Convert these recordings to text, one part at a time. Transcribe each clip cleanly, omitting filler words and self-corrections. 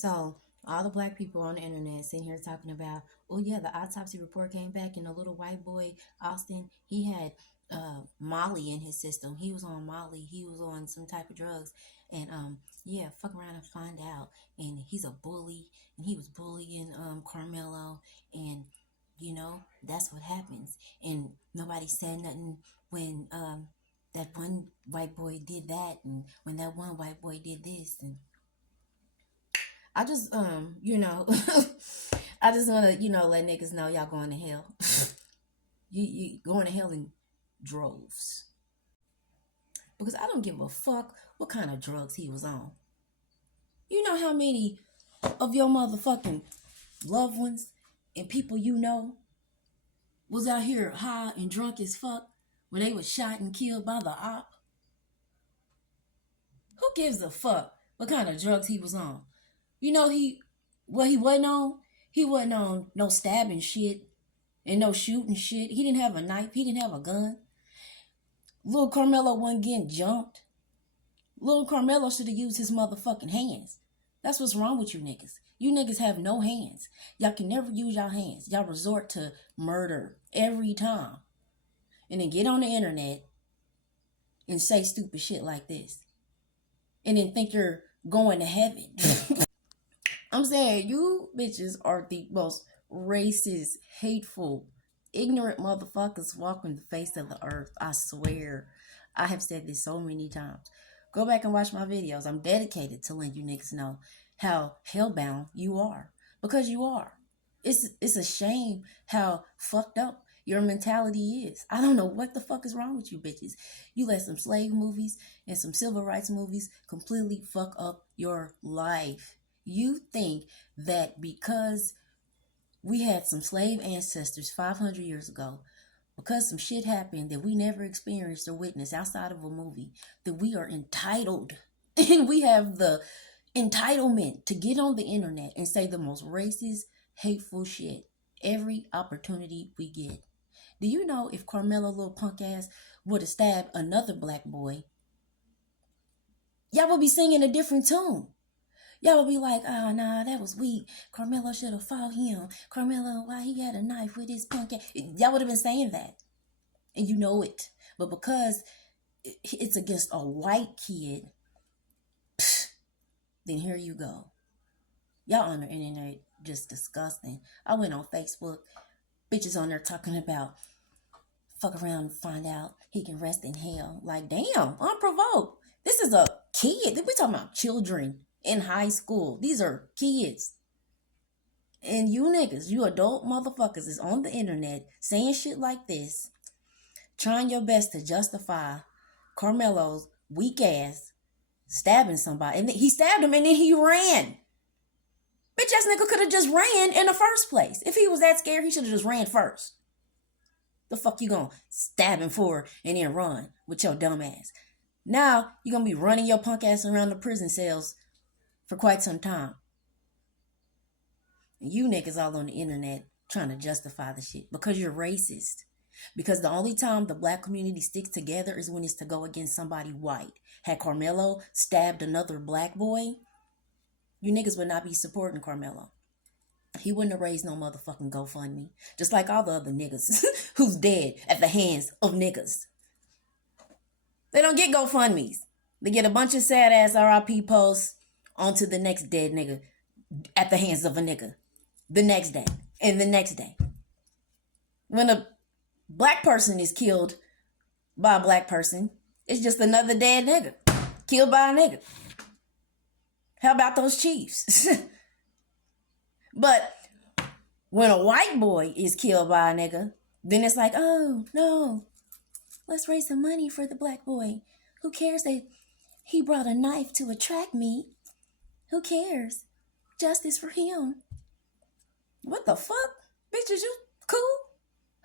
So all the black people on the internet sitting here talking about, oh yeah, the autopsy report came back and the little white boy Austin, he had Molly in his system. He was on Molly. He was on some type of drugs, and yeah, fuck around and find out. And he's a bully, and he was bullying Karmello, and that's what happens. And nobody said nothing when that one white boy did that, and when that one white boy did this, and I just I just wanna, let niggas know y'all going to hell. You going to hell in droves. Because I don't give a fuck what kind of drugs he was on. You know how many of your motherfucking loved ones and people was out here high and drunk as fuck when they was shot and killed by the op? Who gives a fuck what kind of drugs he was on? He wasn't on? He wasn't on no stabbing shit and no shooting shit. He didn't have a knife. He didn't have a gun. Little Karmello wasn't getting jumped. Little Karmello should have used his motherfucking hands. That's what's wrong with you niggas. You niggas have no hands. Y'all can never use y'all hands. Y'all resort to murder every time. And then get on the internet and say stupid shit like this. And then think you're going to heaven. I'm saying you bitches are the most racist, hateful, ignorant motherfuckers walking the face of the earth. I swear. I have said this so many times. Go back and watch my videos. I'm dedicated to letting you niggas know how hellbound you are. Because you are. It's a shame how fucked up your mentality is. I don't know what the fuck is wrong with you bitches. You let some slave movies and some civil rights movies completely fuck up your life. You think that because we had some slave ancestors 500 years ago, because some shit happened that we never experienced or witnessed outside of a movie, that we are entitled and we have the entitlement to get on the internet and say the most racist, hateful shit every opportunity we get. Do you know if Karmello little punk ass would have stabbed another black boy, y'all would be singing a different tune. Y'all would be like, oh, nah, that was weak. Karmello should have fought him. Karmello, why he had a knife with his punk ass? Y'all would have been saying that. And you know it. But because it's against a white kid, then here you go. Y'all on the internet just disgusting. I went on Facebook. Bitches on there talking about fuck around and find out he can rest in hell. Like, damn, unprovoked. This is a kid. We talking about children in high school. These are kids. And you niggas, you adult motherfuckers is on the internet saying shit like this, trying your best to justify Karmello's weak ass stabbing somebody. And he stabbed him and then he ran. Bitch ass nigga could have just ran in the first place. If he was that scared, he should have just ran first. The fuck you gonna stab him for and then run with your dumb ass? Now you gonna be running your punk ass around the prison cells for quite some time. And you niggas all on the internet trying to justify the shit because you're racist. Because the only time the black community sticks together is when it's to go against somebody white. Had Karmello stabbed another black boy, you niggas would not be supporting Karmello. He wouldn't have raised no motherfucking GoFundMe. Just like all the other niggas who's dead at the hands of niggas. They don't get GoFundMes. They get a bunch of sad ass RIP posts onto the next dead nigga at the hands of a nigga. The next day. And the next day. When a black person is killed by a black person, it's just another dead nigga. Killed by a nigga. How about those Chiefs? But when a white boy is killed by a nigga, then it's like, oh, no. Let's raise some money for the black boy. Who cares that he brought a knife to attract me? Who cares? Justice for him. What the fuck? Bitch, is you cool?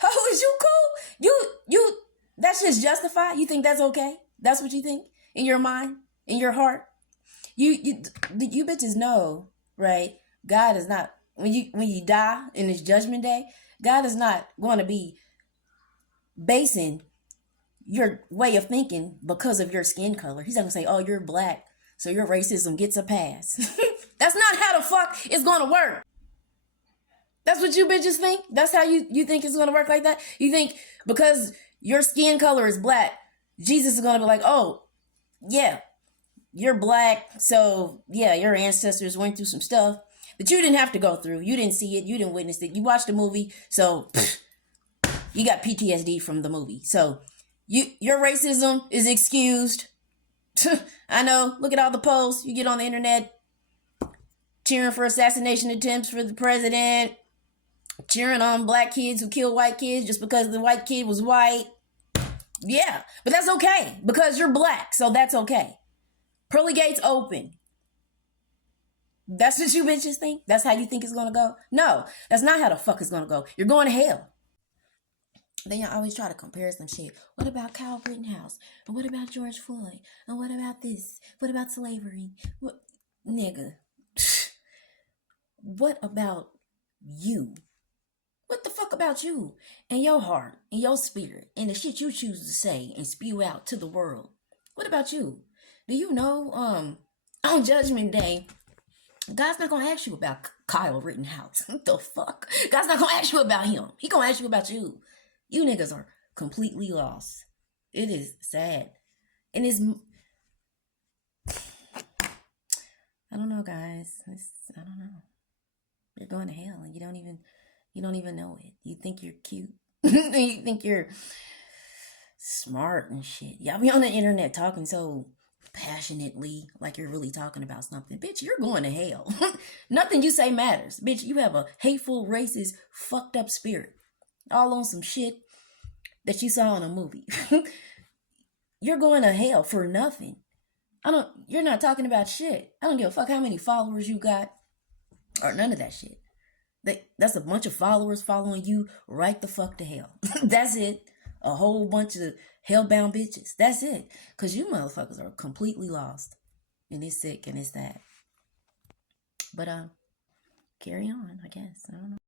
Oh, is you cool? You, that's just justified? You think that's okay? That's what you think? In your mind? In your heart? You bitches know, right? God is not, when you die in this judgment day, God is not going to be basing your way of thinking because of your skin color. He's not going to say, oh, you're black, so your racism gets a pass. That's That's not how the fuck it's gonna work. That's what you bitches think? That's how you think it's gonna work like that? You think because your skin color is black, Jesus is gonna be like, oh, yeah, you're black, so yeah, your ancestors went through some stuff that you didn't have to go through. You didn't see it, you didn't witness it. You watched the movie, so you got PTSD from the movie. So your racism is excused. I know, look at all the posts you get on the internet cheering for assassination attempts for the president, cheering on black kids who kill white kids just because the white kid was white. Yeah, but that's okay because you're black, so that's okay. Pearly gates open. That's what you bitches think? That's how you think it's gonna go? No, that's not how the fuck it's gonna go. You're going to hell. Then y'all always try to compare some shit. What about Kyle Rittenhouse? And what about George Floyd? And what about this? What about slavery? What, nigga? What about you? What the fuck about you and your heart and your spirit and the shit you choose to say and spew out to the world? What about you? Do you know on Judgment Day, God's not gonna ask you about Kyle Rittenhouse. What the fuck? God's not gonna ask you about him. He gonna ask you about you. You niggas are completely lost. It is sad. And it's I don't know, guys. I don't know. You're going to hell and you don't even know it. You think you're cute. You think you're smart and shit. Y'all be on the internet talking so passionately like you're really talking about something. Bitch, you're going to hell. Nothing you say matters. Bitch, you have a hateful, racist, fucked up spirit. All on some shit that you saw in a movie. You're going to hell for nothing. You're not talking about shit. I don't give a fuck how many followers you got or none of that shit. That's a bunch of followers following you right the fuck to hell. That's it. A whole bunch of hellbound bitches. That's it. Because you motherfuckers are completely lost. And it's sick and it's sad. But carry on, I guess. I don't know.